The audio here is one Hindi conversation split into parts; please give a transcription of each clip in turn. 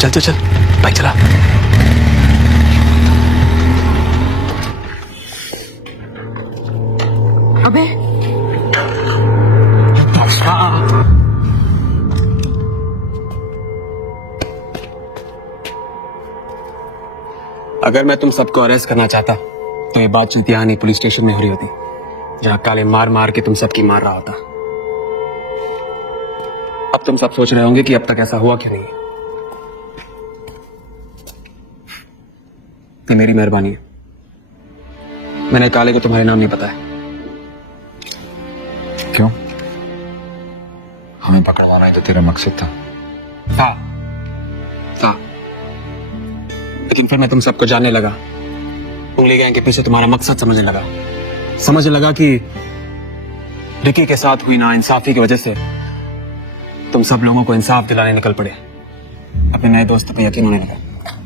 चल चल चल, बाइक चला। अबे अगर मैं तुम सबको अरेस्ट करना चाहता तो ये बातचीत यहाँ नहीं पुलिस स्टेशन में हो रही होती, जहाँ काले मार मार के तुम सबकी मार रहा होता। अब तुम सब सोच रहे होंगे कि अब तक ऐसा हुआ क्यों नहीं। ये मेरी मेहरबानी है, मैंने काले को तुम्हारे नाम नहीं बताया। क्यों? हमें पकड़वाना ही तो तेरा मकसद था। हाँ, लेकिन फिर मैं तुम सबको जानने लगा, उंगली गैंग के पीछे तुम्हारा मकसद समझने लगा कि रिकी के साथ हुई नाइंसाफी की वजह से तुम सब लोगों को इंसाफ दिलाने निकल पड़े। अपने नए दोस्त पे यकीन होने लगा।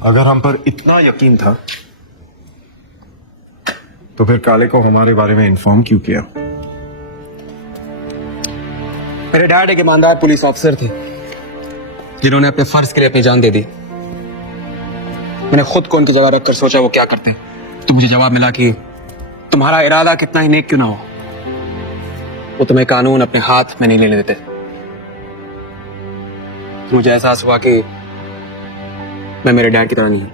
अगर हम पर इतना यकीन था तो फिर काले को हमारे बारे में इन्फॉर्म क्यों किया? मेरे डैड एक ईमानदार पुलिस ऑफिसर थे जिन्होंने अपने फर्ज के लिए अपनी जान दे दी। मैंने खुद को उनकी जगह रखकर सोचा वो क्या करते हैं, तो मुझे जवाब मिला कि तुम्हारा इरादा कितना ही नेक क्यों ना हो, वो तुम्हें कानून अपने हाथ में नहीं लेने देते। मुझे एहसास हुआ कि मैं मेरे डैड की तरह नहीं हूं,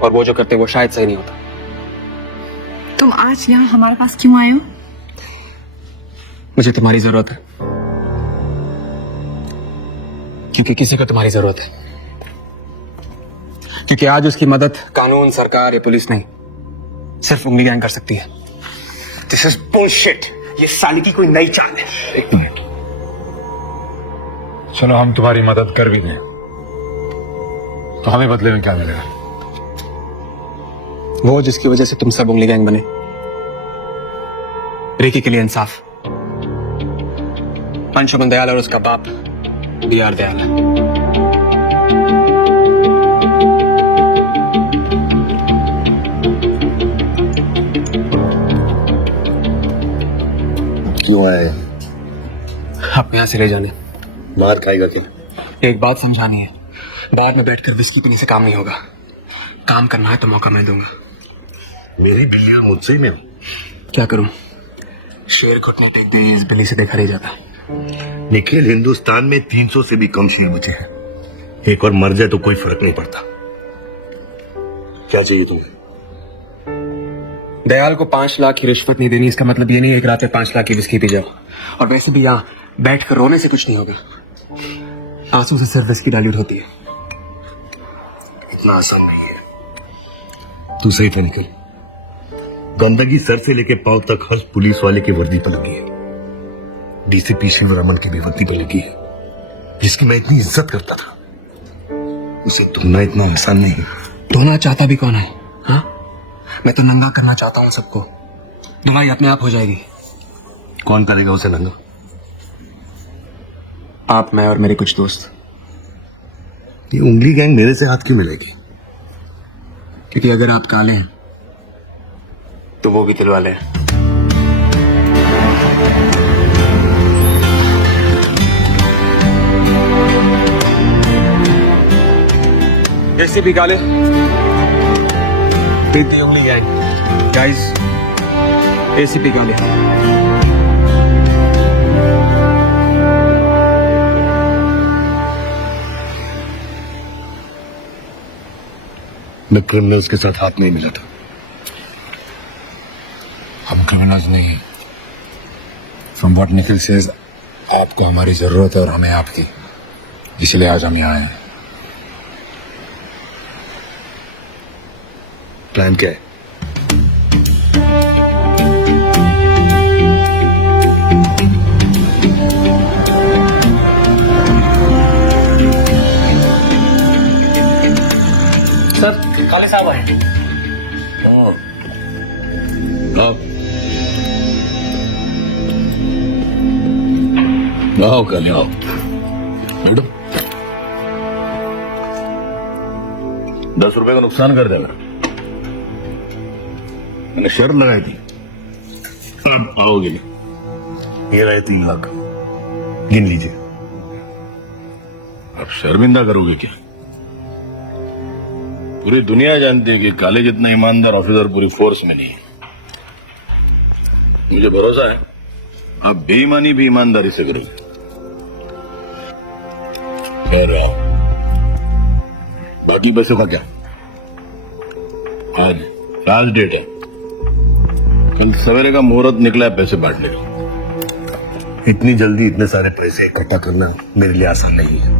और वो जो करते वो शायद सही नहीं होता। तुम आज यहाँ हमारे पास क्यों आए हो? मुझे तुम्हारी जरूरत है, क्योंकि किसी को तुम्हारी जरूरत है। क्योंकि आज उसकी मदद कानून, सरकार या पुलिस नहीं, सिर्फ उंगली गैंग कर सकती है। This is bullshit. ये साली की कोई नई चाल है। एक मिनट सुनो, हम तुम्हारी मदद कर भी गए तो हमें बदले में क्या मिलेगा? वो जिसकी वजह से तुम सब उंगली गैंग बने, रिकी के लिए इंसाफ। अंशुमन दयाल और उसका बाप BR दयाल है। क्यों आए? आप यहां से ले जाने। मार खाएगा क्या? एक बात समझानी है, बार में बैठकर विस्की पीने से काम नहीं होगा। काम करना है तो मौका मैं दूंगा। मेरी बिल्लियां मुझसे में हो। क्या करूं, शेर घुटने टेक दे, इस बिल्ली से देखा नहीं जाता। निखिल, हिंदुस्तान में 300 से भी कम शेर बचे हैं। एक और मर जाए तो कोई फर्क नहीं पड़ता। क्या चाहिए तुम्हें? दयाल को 5 लाख की रिश्वत नहीं देनी, इसका मतलब ये नहीं एक रात में 5 लाख की विस्की पी जाओ। और वैसे भी यहाँ बैठ कर रोने से कुछ नहीं होगा, आंसू से सिर्फ विस्की डाइल्यूट होती है। इतना आसान नहीं है। तू सही था निखिल। गंदगी सर से लेके पांव तक हर पुलिस वाले की वर्दी पर लगी है। DCP शिवरामन की भी वर्दी पर लगी है, जिसकी मैं इतनी इज्जत करता था। उसे धोना इतना आसान नहीं है। धोना चाहता भी कौन है? हाँ, मैं तो नंगा करना चाहता हूं सबको। धुलाई अपने आप हो जाएगी। कौन करेगा उसे नंगा? आप, मैं और मेरे कुछ दोस्त। ये उंगली गैंग मेरे से हाथ क्यों मिलेगी? क्योंकि अगर आप काले हैं तो वो भी दिल वाले हैं। ऐसे भी काले with the only gang guys, ACP काले। मैं क्रिमिनल्स के साथ हाथ नहीं मिला था। हम क्रिमिनल्स नहीं। फ्रॉम व्हाट निखिल सेज, आपको हमारी जरूरत है और हमें आपकी, इसलिए आज हम यहाँ आए हैं। प्लान क्या है? सर, काले साहब आए। आओ काले आओ। बैठो। 10 रुपए का नुकसान कर देगा। मैंने शर्त लगाई थी। अब आओगे नहीं। ये रहे 3 लाख, गिन लीजिए। अब शर्मिंदा करोगे क्या? पूरी दुनिया जानती है कि काले जितना ईमानदार ऑफिसर पूरी फोर्स में नहीं है। मुझे भरोसा है आप बेईमानी भी ईमानदारी से करोगे। और बाकी पैसों का क्या? आज लास्ट डेट है, कल सवेरे का मुहूर्त निकला है पैसे बांटने का। इतनी जल्दी इतने सारे पैसे इकट्ठा करना मेरे लिए आसान नहीं है।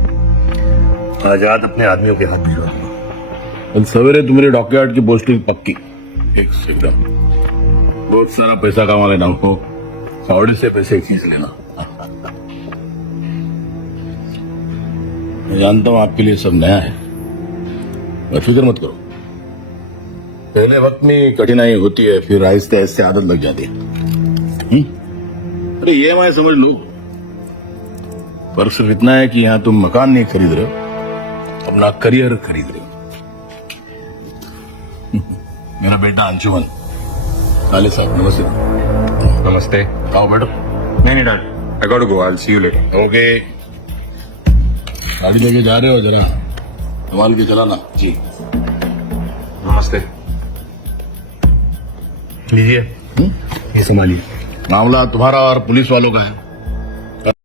आजाद अपने आदमियों के हाथ भिजवा दूंगा। कल सवेरे तुम्हारी डॉकयार्ड की पोस्टिंग पक्की। एक सेकंड, बहुत सारा पैसा कमा लेना हो, फावड़े से पैसे खींच लेना। मैं जानता हूं आपके लिए सब नया है, पर फिक्र मत करो। पहले वक्त में कठिनाई होती है, फिर आहिस्ते आहिस्ते आदत लग जाती है। अरे ये मैं समझ लो, पर सिर्फ इतना है कि यहां तुम मकान नहीं खरीद रहे हो, अपना करियर खरीद रहे हो। मेरा बेटा अंशुमन। काले साहब नमस्ते। नमस्ते। आओ बैठो। नहीं डर, I got to go. I'll see you later. Okay. गाड़ी लेके जा रहे हो, जरा संभाल के चलाना जी। नमस्ते। लीजिए, ये संभालिए। मामला तुम्हारा और पुलिस वालों का है।